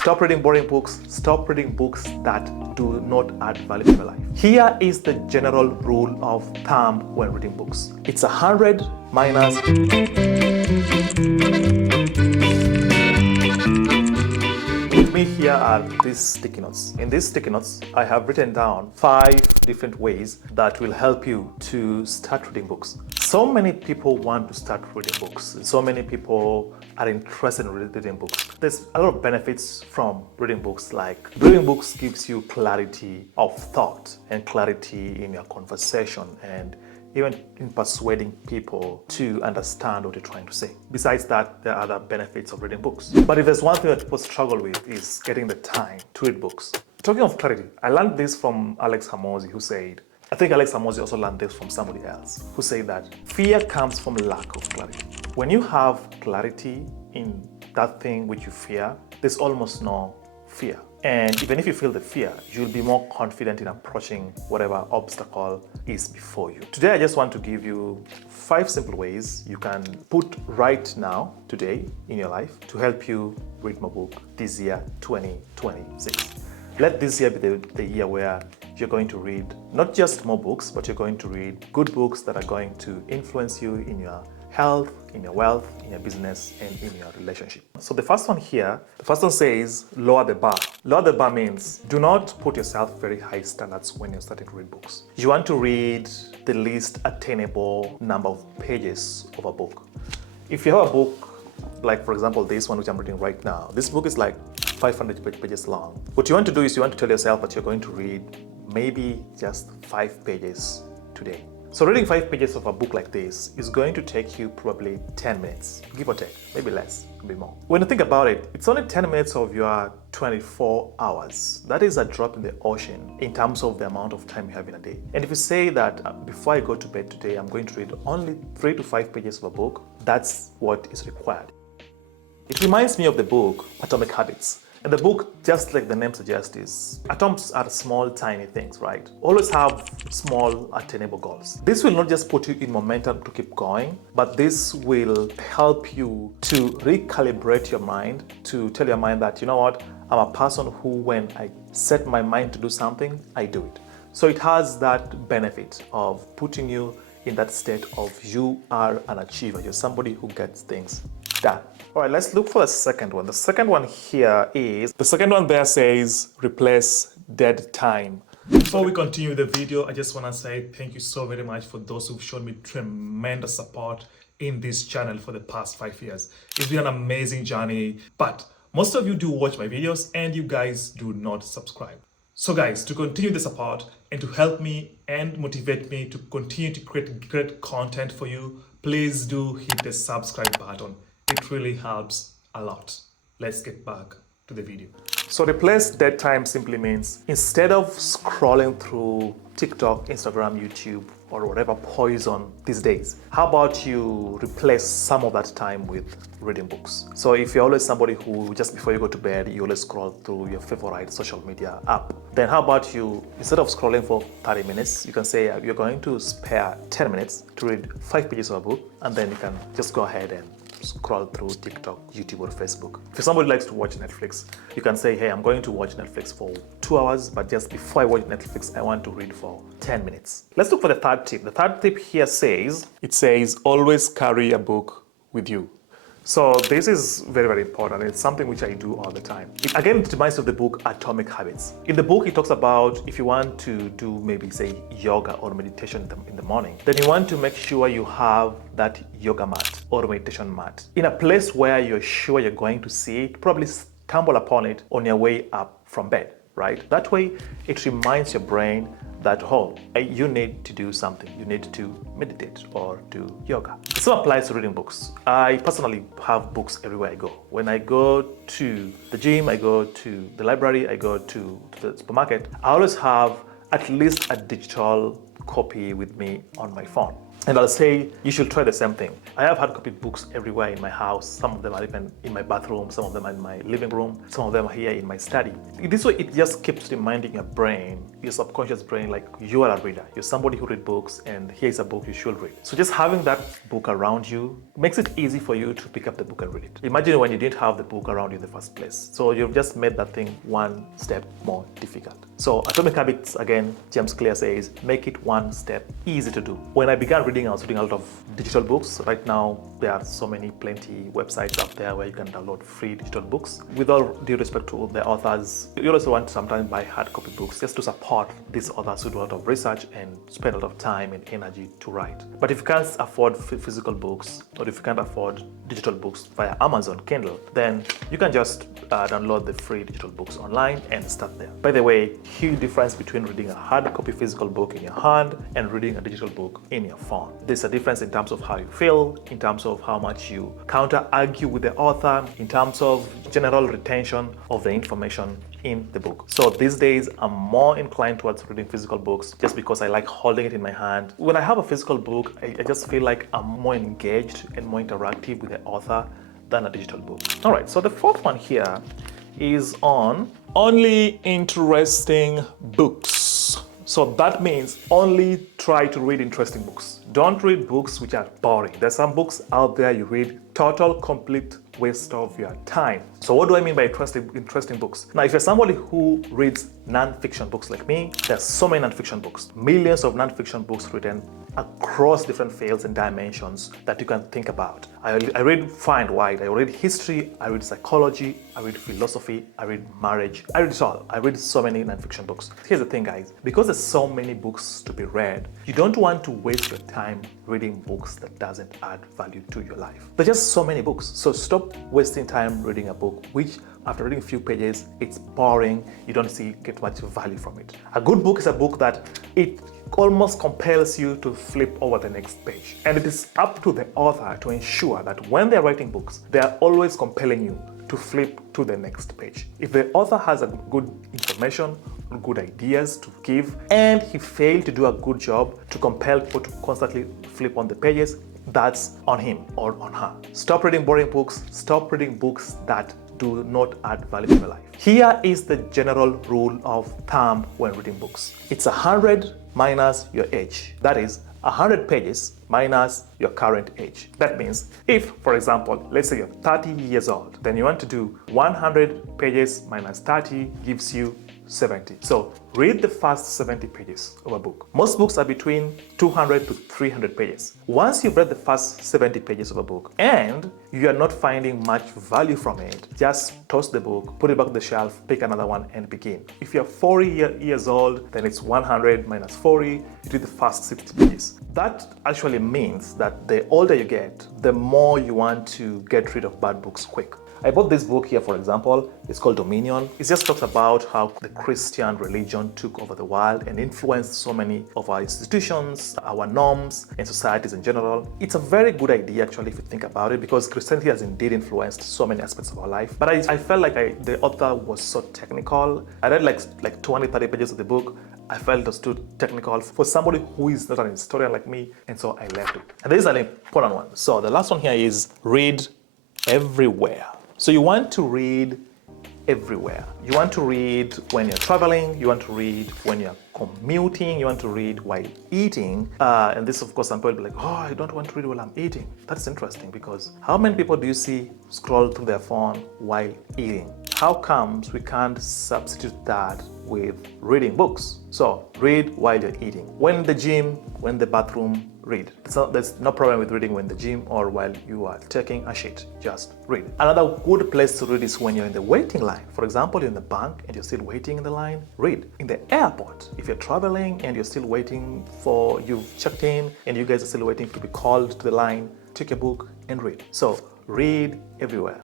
Stop reading boring books. Stop reading books that do not add value to your life. Here is the general rule of thumb when reading books. It's 100 minus With me here are these sticky notes. In these sticky notes, I have written down 5 different ways that will help you to start reading books. So many people want to start reading books. So many people are interested in reading books. There's a lot of benefits from reading books, like reading books gives you clarity of thought and clarity in your conversation and even in persuading people to understand what you're trying to say. Besides that, there are other benefits of reading books. But if there's one thing that people struggle with is getting the time to read books. Talking of clarity, I learned this from Alex Hormozi, who said, I think Alex Hormozi also learned this from somebody else, who said that fear comes from lack of clarity. When you have clarity in that thing which you fear, there's almost no fear. And even if you feel the fear, you'll be more confident in approaching whatever obstacle is before you. Today, I just want to give you 5 simple ways you can put right now, today, in your life to help you read more book this year, 2026. Let this year be the year where you're going to read not just more books, but you're going to read good books that are going to influence you in your health, in your wealth, in your business, and in your relationship. So the first one here, the first one says lower the bar. Lower the bar means do not put yourself very high standards when you're starting to read books. You want to read the least attainable number of pages of a book. If you have a book, like for example this one which I'm reading right now, this book is like 500 pages long. What you want to do is you want to tell yourself that you're going to read maybe just 5 pages today. So reading 5 pages of a book like this is going to take you probably 10 minutes, give or take, maybe less, maybe more. When you think about it, it's only 10 minutes of your 24 hours. That is a drop in the ocean in terms of the amount of time you have in a day. And if you say that before I go to bed today, I'm going to read only 3 to 5 pages of a book, that's what is required. It reminds me of the book Atomic Habits. And the book, just like the name suggests, is atoms are small, tiny things, right? Always have small, attainable goals. This will not just put you in momentum to keep going, but this will help you to recalibrate your mind, to tell your mind that, you know what, I'm a person who, when I set my mind to do something, I do it. So it has that benefit of putting you in that state of you are an achiever. You're somebody who gets things done. All right, let's look for the second one. The second one here is, the second one there says replace dead time. Before we continue the video, I just want to say thank you so very much for those who've shown me tremendous support in this channel for the past 5 years. It's been an amazing journey, but most of you do watch my videos and you guys do not subscribe. So guys, to continue the support and to help me and motivate me to continue to create great content for you, please do hit the subscribe button. It really helps a lot. Let's get back to the video. So replace dead time simply means instead of scrolling through TikTok, Instagram, YouTube, or whatever poison these days, how about you replace some of that time with reading books? So if you're always somebody who just before you go to bed, you always scroll through your favorite social media app, then how about you, instead of scrolling for 30 minutes, you can say you're going to spare 10 minutes to read 5 pages of a book, and then you can just go ahead and scroll through TikTok, YouTube, or Facebook. If somebody likes to watch Netflix, you can say, hey, I'm going to watch Netflix for 2 hours, but just before I watch Netflix, I want to read for 10 minutes. Let's look for the third tip. The third tip here says, always carry a book with you. So this is very, very important. It's something which I do all the time. Again, it reminds me of the book Atomic Habits. In the book, it talks about if you want to do maybe say yoga or meditation in the morning, then you want to make sure you have that yoga mat or meditation mat in a place where you're sure you're going to see it, probably stumble upon it on your way up from bed, right? That way, it reminds your brain that, oh, you need to do something. You need to meditate or do yoga. It still applies to reading books. I personally have books everywhere I go. When I go to the gym, I go to the library, I go to the supermarket, I always have at least a digital copy with me on my phone. And I'll say you should try the same thing. I have hard copy books everywhere in my house. Some of them are even in my bathroom, some of them are in my living room, some of them are here in my study. This way, it just keeps reminding your brain, your subconscious brain, like you are a reader. You're somebody who reads books, and here's a book you should read. So just having that book around you makes it easy for you to pick up the book and read it. Imagine when you didn't have the book around you in the first place. So you've just made that thing one step more difficult. So Atomic Habits, again, James Clear says, make it one step easy to do. When I began reading, I was reading a lot of digital books. Right now, there are so many plenty websites out there where you can download free digital books. With all due respect to the authors, you also want to sometimes buy hard copy books just to support these authors who do a lot of research and spend a lot of time and energy to write. But if you can't afford physical books, or if you can't afford digital books via Amazon Kindle, then you can just download the free digital books online and start there. By the way, huge difference between reading a hard copy physical book in your hand and reading a digital book in your phone. There's a difference in terms of how you feel, in terms of how much you counter-argue with the author, in terms of general retention of the information in the book. So these days, I'm more inclined towards reading physical books just because I like holding it in my hand. When I have a physical book, I just feel like I'm more engaged and more interactive with the author than a digital book. All right, so the fourth one here is on only interesting books. So that means only try to read interesting books. Don't read books which are boring. There's some books out there you read, total, complete waste of your time. So what do I mean by interesting books? Now, if you're somebody who reads non-fiction books like me, there's so many non-fiction books, millions of non-fiction books written across different fields and dimensions that you can think about. I read far and wide. I read history, I read psychology, I read philosophy, I read marriage. I read it all. I read so many non-fiction books. Here's the thing, guys. Because there's so many books to be read, you don't want to waste your time reading books that doesn't add value to your life. There's just so many books. So stop wasting time reading a book which, after reading a few pages, it's boring. You don't get much value from it. A good book is a book that it almost compels you to flip over the next page. And it is up to the author to ensure that when they're writing books, they are always compelling you to flip to the next page. If the author has a good information, good ideas to give, and he failed to do a good job to compel people to constantly flip on the pages, that's on him or on her. Stop reading boring books. Stop reading books that do not add value to your life. Here is the general rule of thumb when reading books. It's 100 minus your age. That is 100 pages minus your current age. That means if, for example, let's say you're 30 years old, then you want to do 100 pages minus 30 gives you 70. So read the first 70 pages of a book. Most books are between 200 to 300 pages. Once you've read the first 70 pages of a book and you are not finding much value from it, just toss the book, put it back on the shelf, pick another one and begin. If you're 40 years old, then it's 100 minus 40, you do the first 60 pages. That actually means that the older you get, the more you want to get rid of bad books quick. I bought this book here, for example. It's called Dominion. It just talks about how the Christian religion took over the world and influenced so many of our institutions, our norms, and societies in general. It's a very good idea, actually, if you think about it, because Christianity has indeed influenced so many aspects of our life. But I felt like the author was so technical. I read like 20, 30 pages of the book. I felt it was too technical for somebody who is not an historian like me, and so I left it. And this is an important one. So the last one here is read everywhere. So you want to read everywhere. You want to read when you're traveling, you want to read when you're commuting, you want to read while eating. And this, of course, some people will be like, oh, I don't want to read while I'm eating. That's interesting because how many people do you see scroll through their phone while eating? How comes we can't substitute that with reading books? So read while you're eating. When in the gym, when in the bathroom, read. There's no problem with reading when in the gym or while you are taking a shit. Just read. Another good place to read is when you're in the waiting line. For example, you're in the bank and you're still waiting in the line, read. In the airport, if you're traveling and you're still waiting you've checked in and you guys are still waiting to be called to the line, take a book and read. So read everywhere.